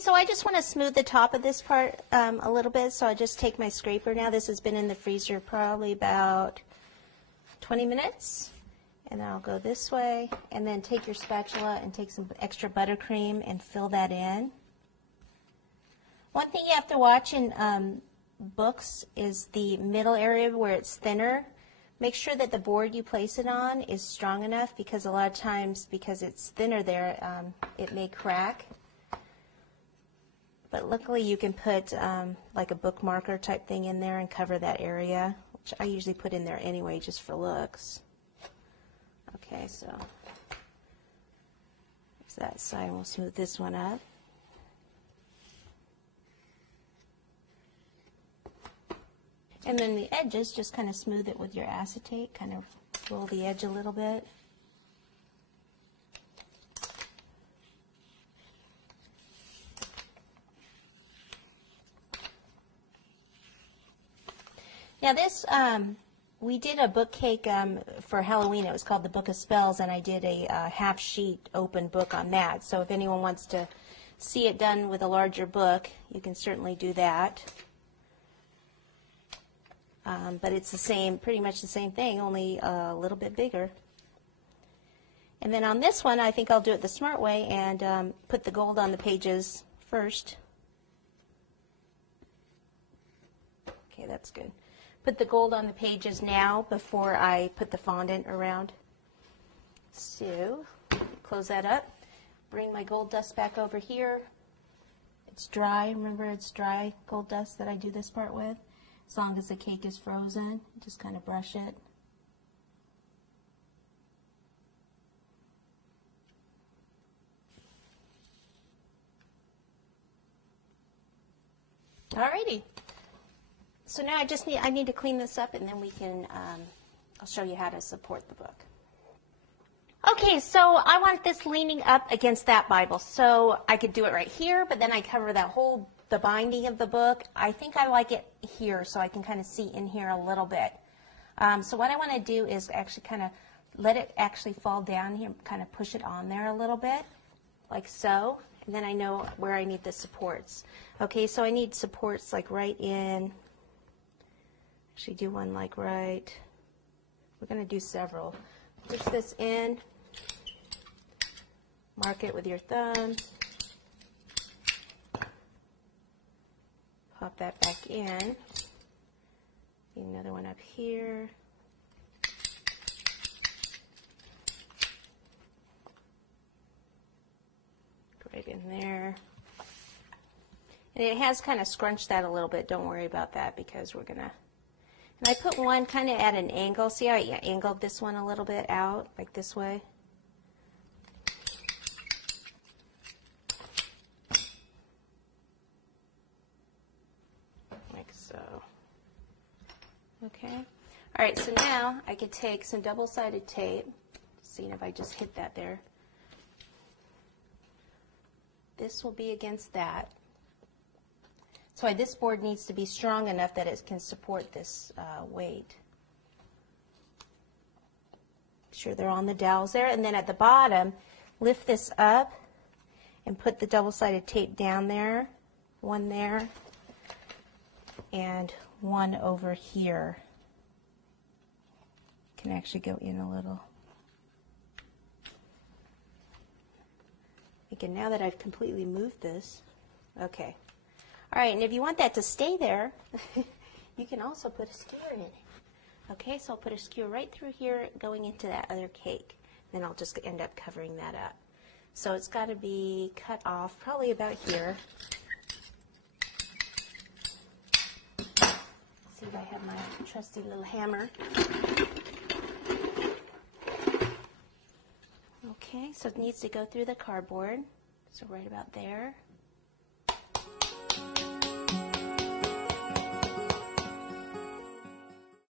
so I just want to smooth the top of this part a little bit, so I'll just take my scraper now. This has been in the freezer probably about 20 minutes. And then I'll go this way, and then take your spatula and take some extra buttercream and fill that in. One thing you have to watch in books is the middle area where it's thinner. Make sure that the board you place it on is strong enough, because a lot of times, because it's thinner there, it may crack. But luckily you can put like a bookmarker type thing in there and cover that area, which I usually put in there anyway just for looks. Okay, so there's that side. We'll smooth this one up. And then the edges, just kind of smooth it with your acetate, kind of roll the edge a little bit. Now this, we did a book cake for Halloween. It was called the Book of Spells, and I did a half sheet open book on that. So if anyone wants to see it done with a larger book, you can certainly do that. But it's the same, pretty much the same thing, only a little bit bigger. And then on this one, I think I'll do it the smart way and put the gold on the pages first. Okay, that's good. Put the gold on the pages now before I put the fondant around. So, close that up. Bring my gold dust back over here. It's dry. Remember, it's dry gold dust that I do this part with. As long as the cake is frozen, just kind of brush it. Alrighty. So now I need to clean this up, and then we can, I'll show you how to support the book. Okay, so I want this leaning up against that Bible. So I could do it right here, but then I cover that whole, the binding of the book. I think I like it here, so I can kind of see in here a little bit. So what I want to do is actually kind of let it actually fall down here, kind of push it on there a little bit, like so. And then I know where I need the supports. Okay, so I need supports like right in. Actually do one like right, we're going to do several. Push this in, mark it with your thumb, pop that back in, another one up here, right in there. And it has kind of scrunched that a little bit, don't worry about that, because we're going to. And I put one kind of at an angle. See how I angled this one a little bit out, like this way? Like so. Okay. All right, so now I could take some double-sided tape. Seeing if I just hit that there. This will be against that. That's why this board needs to be strong enough that it can support this weight. Make sure they're on the dowels there. And then at the bottom, lift this up and put the double-sided tape down there. One there and one over here. Can actually go in a little. Again, now that I've completely moved this, okay. All right, and if you want that to stay there, you can also put a skewer in it. Okay, so I'll put a skewer right through here going into that other cake. Then I'll just end up covering that up. So it's got to be cut off probably about here. See if I have my trusty little hammer. Okay, so it needs to go through the cardboard. So right about there.